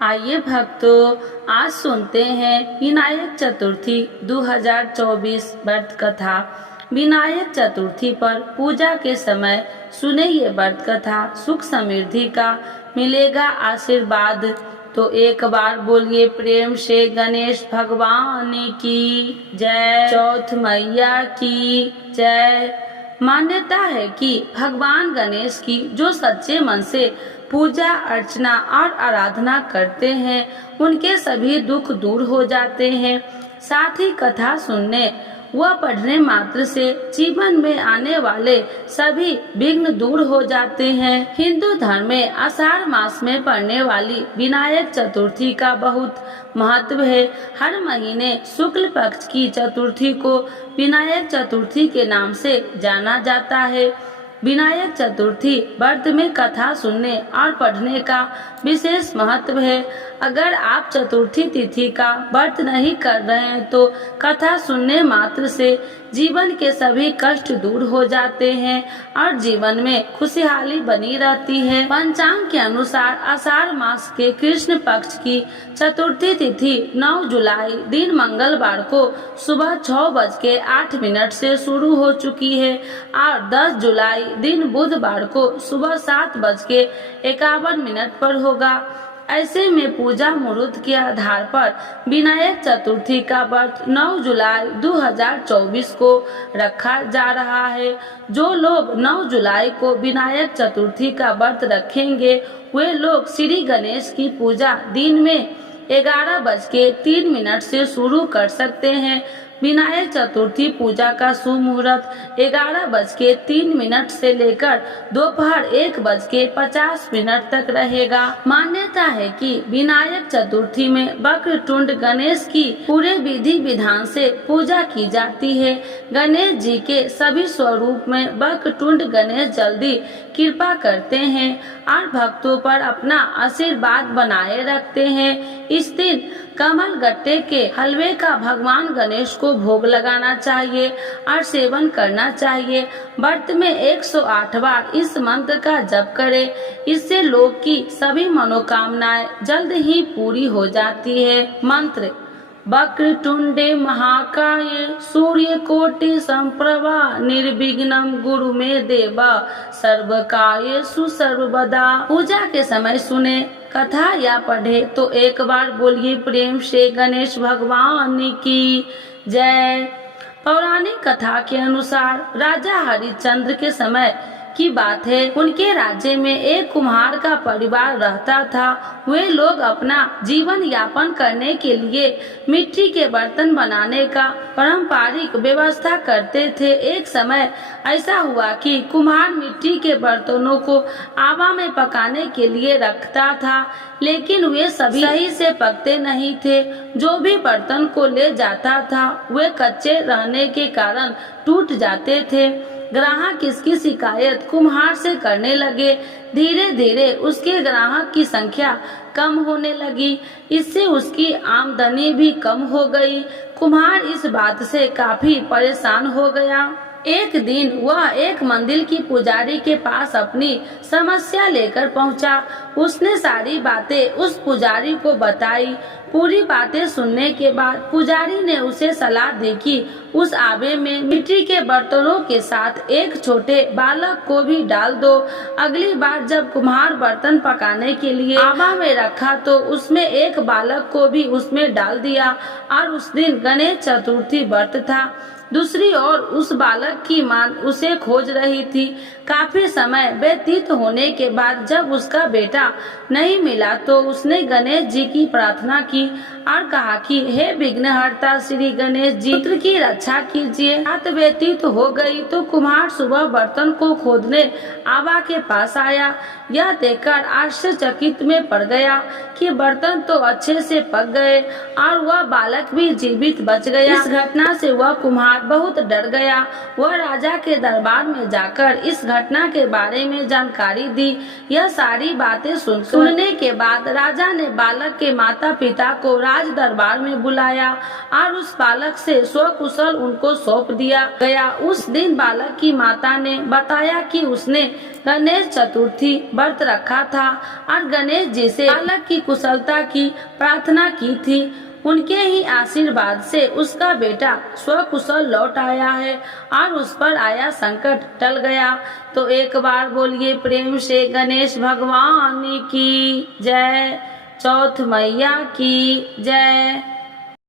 आइए भक्तों, आज सुनते हैं विनायक चतुर्थी 2024 व्रत कथा। विनायक चतुर्थी पर पूजा के समय सुने ये व्रत कथा, सुख समृद्धि का मिलेगा आशीर्वाद। तो एक बार बोलिए प्रेम से गणेश भगवान की जय, चौथ मैया की जय। मान्यता है कि भगवान गणेश की जो सच्चे मन से पूजा अर्चना और आराधना करते हैं, उनके सभी दुख दूर हो जाते हैं। साथ ही कथा सुनने व पढ़ने मात्र से जीवन में आने वाले सभी विघ्न दूर हो जाते हैं। हिंदू धर्म में आषाढ़ मास में पड़ने वाली विनायक चतुर्थी का बहुत महत्व है। हर महीने शुक्ल पक्ष की चतुर्थी को विनायक चतुर्थी के नाम से जाना जाता है। विनायक चतुर्थी व्रत में कथा सुनने और पढ़ने का विशेष महत्व है। अगर आप चतुर्थी तिथि का व्रत नहीं कर रहे हैं तो कथा सुनने मात्र से जीवन के सभी कष्ट दूर हो जाते हैं और जीवन में खुशहाली बनी रहती है। पंचांग के अनुसार आषाढ़ मास के कृष्ण पक्ष की चतुर्थी तिथि 9 जुलाई दिन मंगलवार को सुबह 6:08 से शुरू हो चुकी है और 10 जुलाई दिन बुधवार को सुबह 7:51 पर होगा। ऐसे में पूजा मुहूर्त के आधार पर विनायक चतुर्थी का व्रत 9 जुलाई 2024 को रखा जा रहा है। जो लोग 9 जुलाई को विनायक चतुर्थी का व्रत रखेंगे, वे लोग श्री गणेश की पूजा दिन में 11:03 से शुरू कर सकते हैं। विनायक चतुर्थी पूजा का शुभ मुहूर्त 11:03 से लेकर दोपहर 1:50 तक रहेगा। मान्यता है कि विनायक चतुर्थी में वक्रतुंड गणेश की पूरे विधि विधान से पूजा की जाती है। गणेश जी के सभी स्वरूप में वक्रतुंड गणेश जल्दी कृपा करते हैं और भक्तों पर अपना आशीर्वाद बनाए रखते हैं। इस दिन कमल गट्टे के हलवे का भगवान गणेश को भोग लगाना चाहिए और सेवन करना चाहिए। व्रत में 108 बार इस मंत्र का जप करें। इससे लोग की सभी मनोकामनाएं जल्द ही पूरी हो जाती है। मंत्र: वक्रतुंडे महाकाय सूर्यकोटि संप्रभा निर्विघ्नं गुरु मे देवा सर्वकार्येषु सर्वदा। पूजा के समय सुने, कथा या पढ़े तो एक बार बोलिए प्रेम से गणेश भगवान की जय। पौराणिक कथा के अनुसार राजा हरिश्चंद्र के समय की बात है। उनके राज्य में एक कुम्हार का परिवार रहता था। वे लोग अपना जीवन यापन करने के लिए मिट्टी के बर्तन बनाने का पारंपरिक व्यवस्था करते थे। एक समय ऐसा हुआ कि कुम्हार मिट्टी के बर्तनों को आवा में पकाने के लिए रखता था, लेकिन वे सभी सही से पकते नहीं थे। जो भी बर्तन को ले जाता था, वे कच्चे रहने के कारण टूट जाते थे। ग्राहक इसकी शिकायत कुम्हार से करने लगे। धीरे धीरे उसके ग्राहक की संख्या कम होने लगी। इससे उसकी आमदनी भी कम हो गई। कुम्हार इस बात से काफी परेशान हो गया। एक दिन वह एक मंदिर की पुजारी के पास अपनी समस्या लेकर पहुंचा। उसने सारी बातें उस पुजारी को बताई। पूरी बातें सुनने के बाद पुजारी ने उसे सलाह दी कि उस आवे में मिट्टी के बर्तनों के साथ एक छोटे बालक को भी डाल दो। अगली बार जब कुम्हार बर्तन पकाने के लिए आवा में रखा तो उसमें एक बालक को भी उसमें डाल दिया और उस दिन गणेश चतुर्थी व्रत था। दूसरी ओर उस बालक की मां उसे खोज रही थी। काफी समय व्यतीत होने के बाद जब उसका बेटा नहीं मिला तो उसने गणेश जी की प्रार्थना की और कहा कि हे विघ्नहर्ता श्री गणेश जी, पुत्र की रक्षा कीजिए। रात व्यतीत हो गई तो कुम्हार सुबह बर्तन को खोदने आवा के पास आया। यह देखकर आश्चर्यचकित में पड़ गया कि बर्तन तो अच्छे से पक गए और वह बालक भी जीवित बच गया। इस घटना से वह कुम्हार कुमार बहुत डर गया। वह राजा के दरबार में जाकर इस घटना के बारे में जानकारी दी। यह सारी बातें सुनने के बाद राजा ने बालक के माता पिता को राज दरबार में बुलाया और उस बालक से स्वकुशल उनको सौंप दिया गया। उस दिन बालक की माता ने बताया कि उसने गणेश चतुर्थी व्रत रखा था और गणेश जी से बालक की कुशलता की प्रार्थना की थी। उनके ही आशीर्वाद से उसका बेटा स्वकुशल लौट आया है और उस पर आया संकट टल गया। तो एक बार बोलिए प्रेम से गणेश भगवान की जय, चौथ मैया की जय।